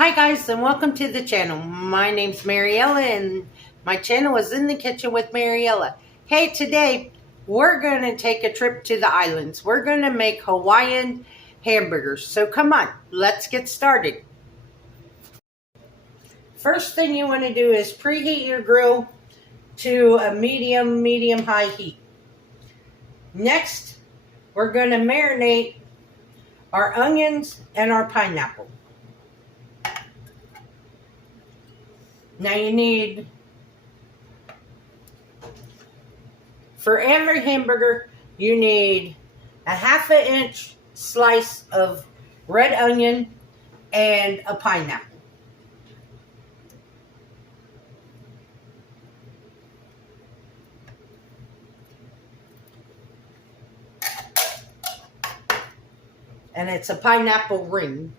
Hi guys, and welcome to the channel. My name's Mariella and my channel is In the Kitchen with Mariella. Hey, today we're going to take a trip to the islands. We're going to make Hawaiian hamburgers. So come on, let's get started. First thing you want to do is preheat your grill to a medium-high heat. Next, we're going to marinate our onions and our pineapple. Now you need, for every hamburger, you need a 1/2 inch slice of red onion and a pineapple. And it's a pineapple ring.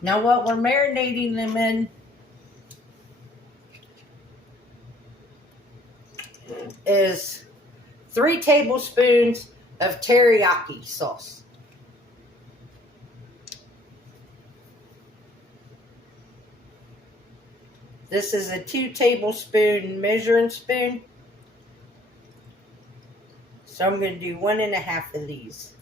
Now what we're marinating them in is 3 tablespoons of teriyaki sauce. This is a 2 tablespoon measuring spoon. So I'm going to do 1.5 of these.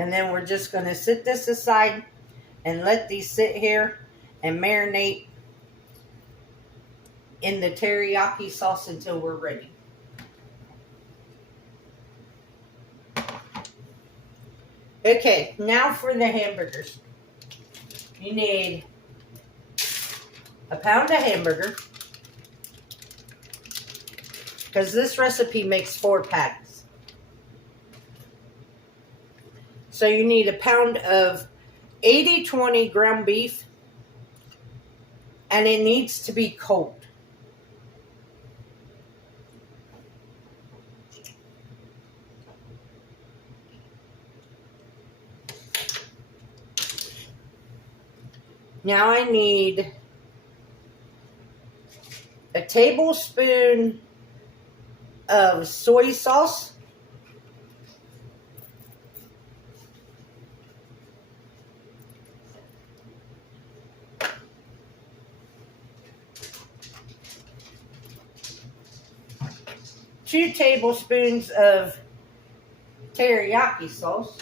And then we're just going to set this aside and let these sit here and marinate in the teriyaki sauce until we're ready. Okay, now for the hamburgers. You need a pound of hamburger, because this recipe makes 4 patties. So you need a pound of 80/20 ground beef, and it needs to be cold. Now I need a tablespoon of soy sauce, two tablespoons of teriyaki sauce,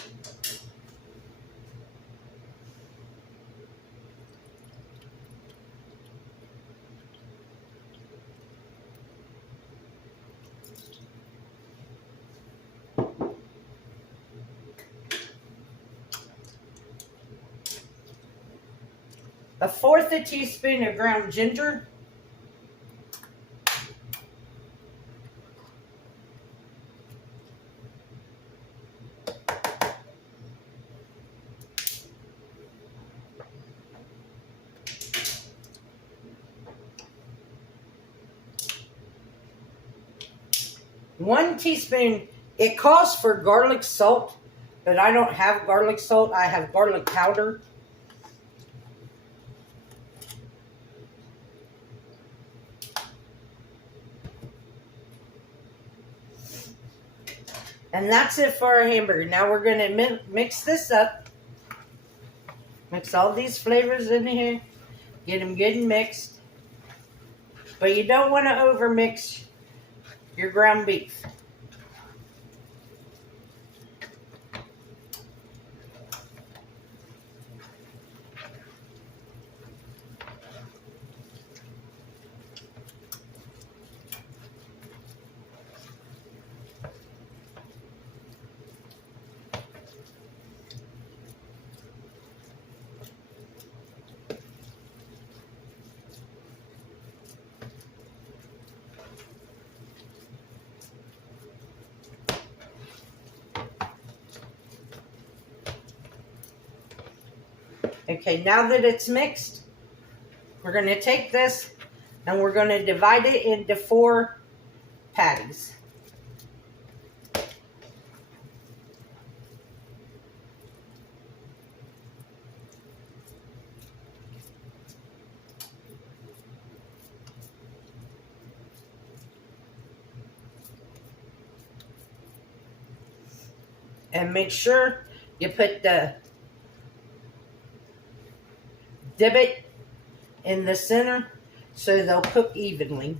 a 1/4 teaspoon of ground ginger, one teaspoon. It calls for garlic salt, but I don't have garlic salt. I have garlic powder. And that's it for our hamburger. Now we're going to mix this up. Mix all these flavors in here. Get them good and mixed. But you don't want to overmix your ground beef. Okay, now that it's mixed, we're going to take this and we're going to divide it into 4 patties. And make sure you put the divot in the center so they'll cook evenly.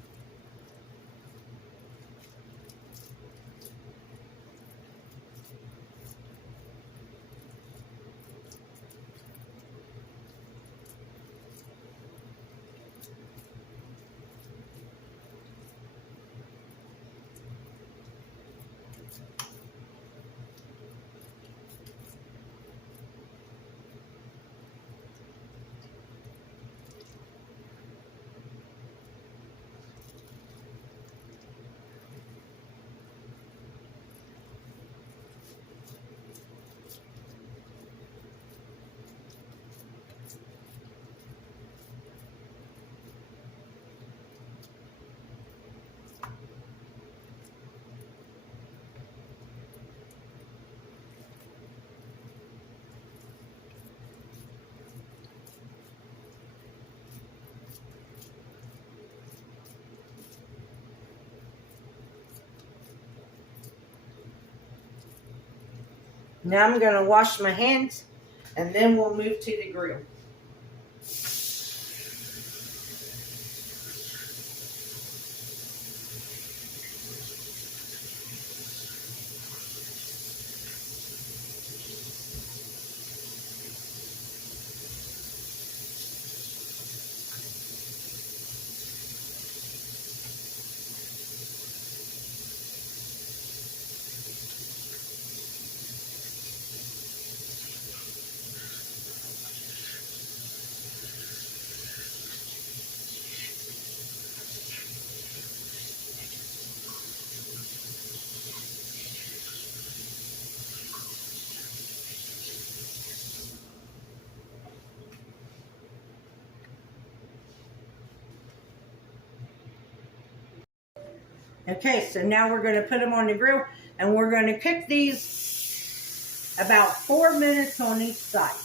Now I'm going to wash my hands and then we'll move to the grill. Okay, so now we're going to put them on the grill and we're going to cook these about 4 minutes on each side.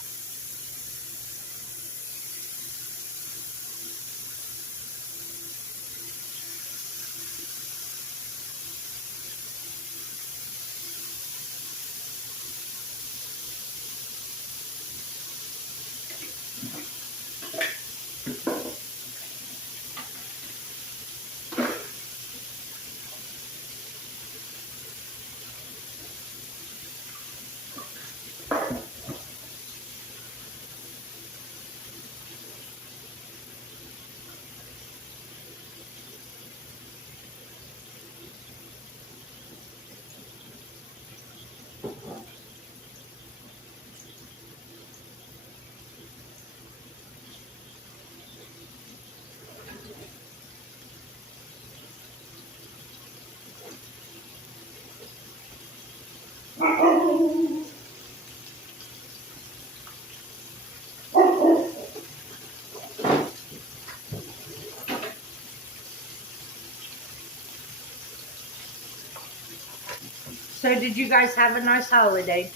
So did you guys have a nice holiday?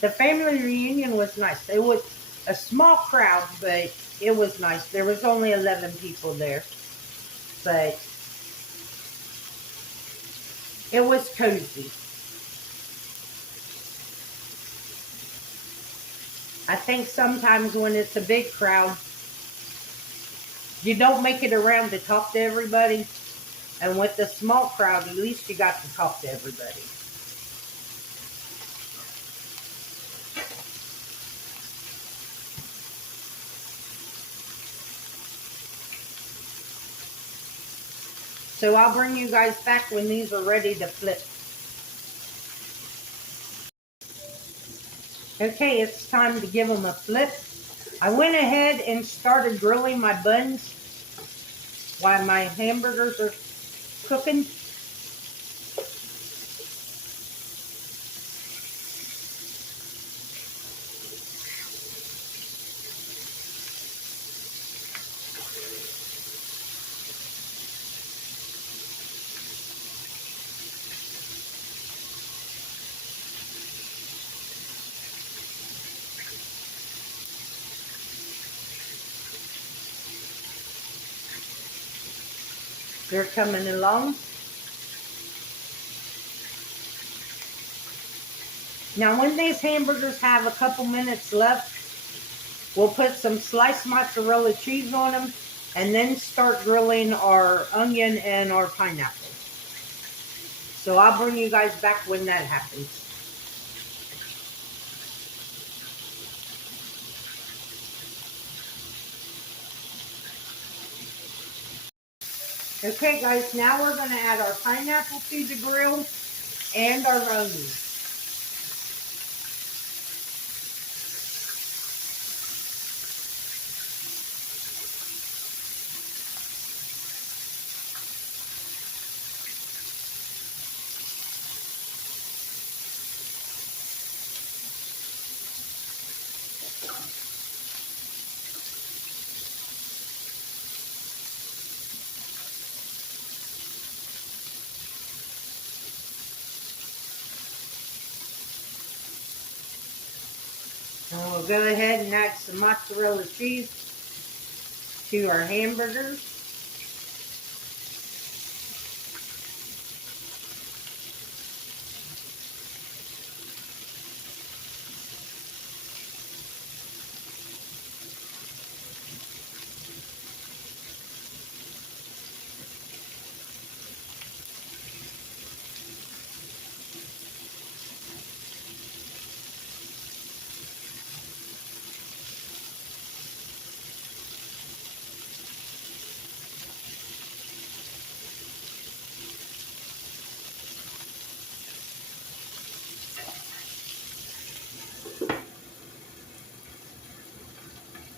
The family reunion was nice. It was a small crowd, but it was nice. There was only 11 people there, but it was cozy. I think sometimes when it's a big crowd, you don't make it around to talk to everybody. And with the small crowd, at least you got to talk to everybody. So I'll bring you guys back when these are ready to flip. Okay, it's time to give them a flip. I went ahead and started grilling my buns while my hamburgers are cooking. They're coming along. Now when these hamburgers have a couple minutes left, we'll put some sliced mozzarella cheese on them and then start grilling our onion and our pineapple. So I'll bring you guys back when that happens. Okay guys, now we're going to add our pineapple to the grill and our onions. And we'll go ahead and add some mozzarella cheese to our hamburgers.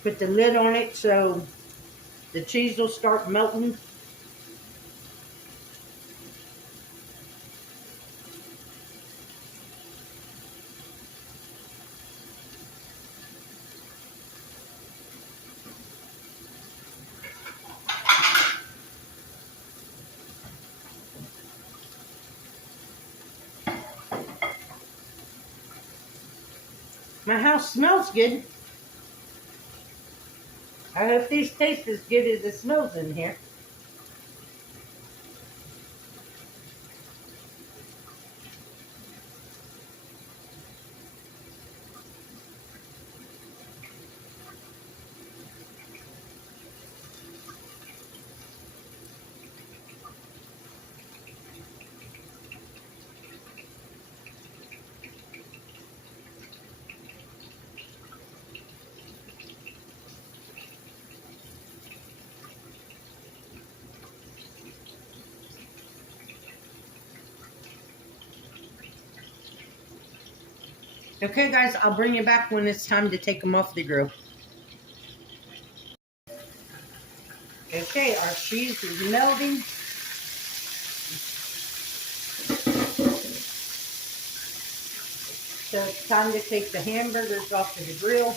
Put the lid on it so the cheese will start melting. My house smells good. I hope these taste as good as it smells in here. Okay guys, I'll bring you back when it's time to take them off the grill. Okay, our cheese is melting. So it's time to take the hamburgers off of the grill.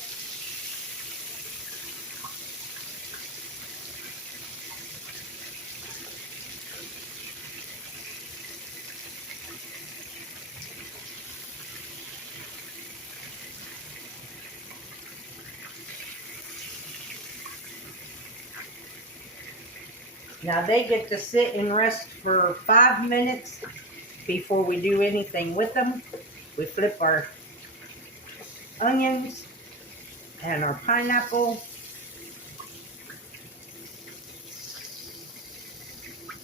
Now they get to sit and rest for 5 minutes before we do anything with them. We flip our onions and our pineapple.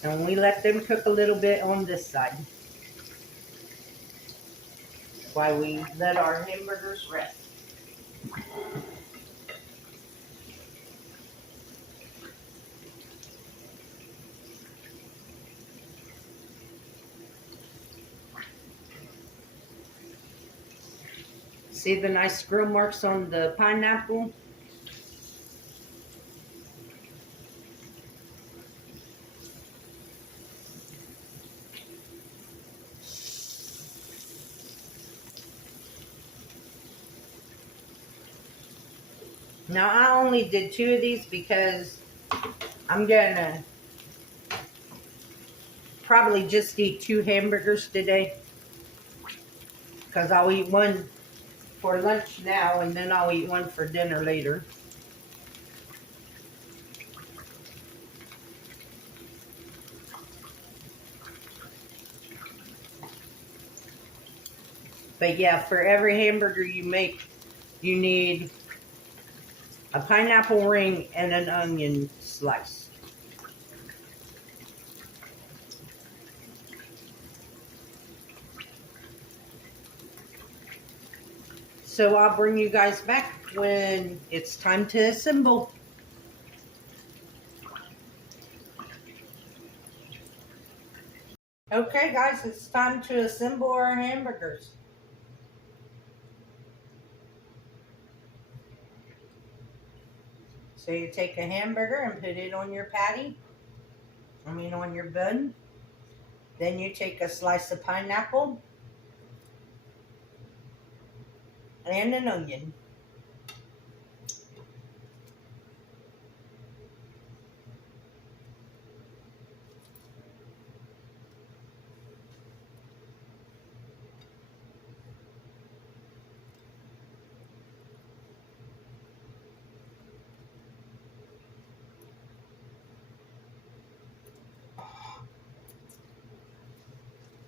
And we let them cook a little bit on this side while we let our hamburgers rest. See the nice grill marks on the pineapple? Now I only did 2 of these because I'm gonna probably just eat 2 hamburgers today, because I'll eat one for lunch now and then I'll eat one for dinner later. But yeah, for every hamburger you make, you need a pineapple ring and an onion slice. So I'll bring you guys back when it's time to assemble. Okay guys, it's time to assemble our hamburgers. So you take a hamburger and put it on your patty, on your bun. Then you take a slice of pineapple and an onion.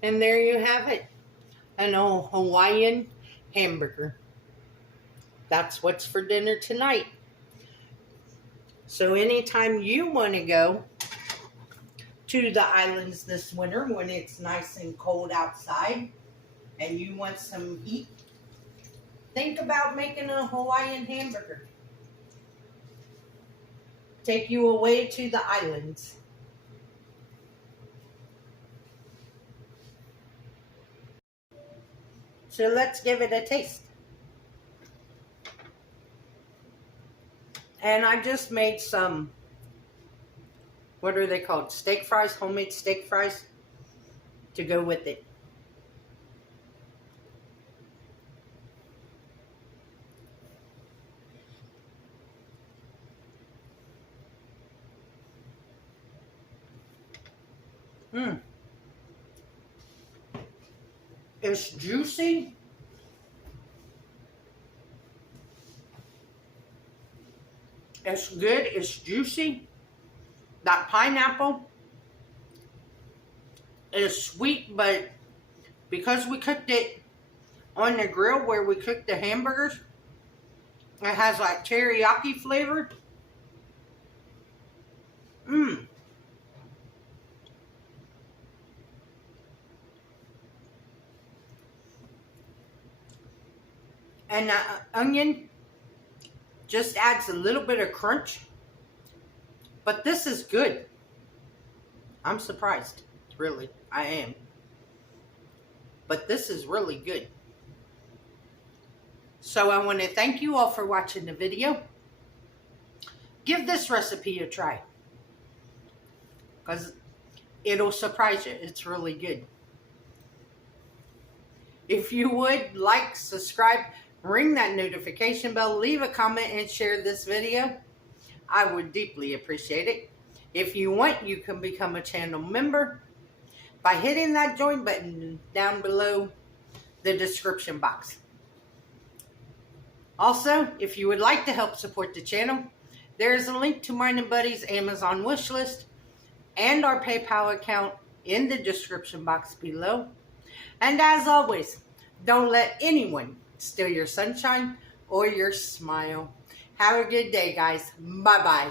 And there you have it, an old Hawaiian hamburger. That's what's for dinner tonight. So anytime you want to go to the islands this winter when it's nice and cold outside and you want some heat, think about making a Hawaiian hamburger. Take you away to the islands. So let's give it a taste. And I just made some, what are they called? Steak fries, homemade steak fries to go with it. It's juicy. It's good. It's juicy. That pineapple is sweet, but because we cooked it on the grill where we cooked the hamburgers, it has like teriyaki flavor. And the onion just adds a little bit of crunch. But this is good. I'm surprised. Really, I am. But this is really good. So I want to thank you all for watching the video. Give this recipe a try, because it'll surprise you. It's really good. If you would like, subscribe, ring that notification bell, leave a comment, and share this video. I would deeply appreciate it. If you want, you can become a channel member by hitting that join button down below the description box. Also, if you would like to help support the channel, there is a link to mine and Buddy's Amazon wish list and our PayPal account in the description box below. And as always, don't let anyone steal your sunshine or your smile. Have a good day, guys. Bye-bye.